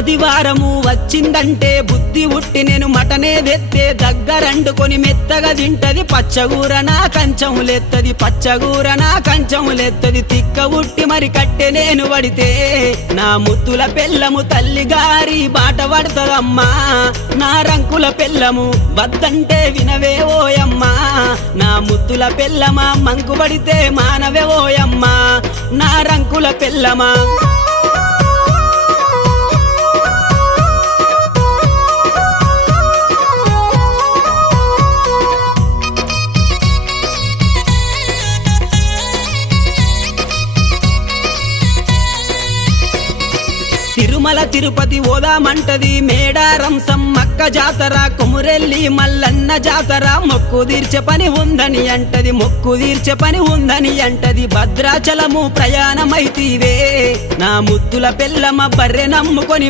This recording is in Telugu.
ఆదివారము వచ్చిందంటే బుద్ధి ఉట్టి నేను మటనే తెత్తే దగ్గరండుకొని మెత్తగా తింటది పచ్చగూర నా కంచములెత్తది పచ్చగూర నా కంచములెత్తది తిక్క ఉట్టి మరి కట్టె నేను పడితే నా ముద్దుల పెళ్ళము తల్లి గారి బాట పడతదమ్మా నా రంకుల పెళ్ళము వద్దంటే వినవే ఓయమ్మా నా ముద్దుల పెళ్ళమా మంకు పడితే మానవే ఓయమ్మా నా రంకుల పెళ్ళమా తిరుమల తిరుపతి ఓదామంటది మేడారం సమ్మక్క జాతర కొమురెల్లి మల్లన్న జాతర మొక్కు తీర్చే పని ఉందని అంటది మొక్కు తీర్చే పని ఉందని అంటది భద్రాచలము ప్రయాణమైతీవే నా ముద్దుల పెళ్ళమ బర్రె నమ్ముకొని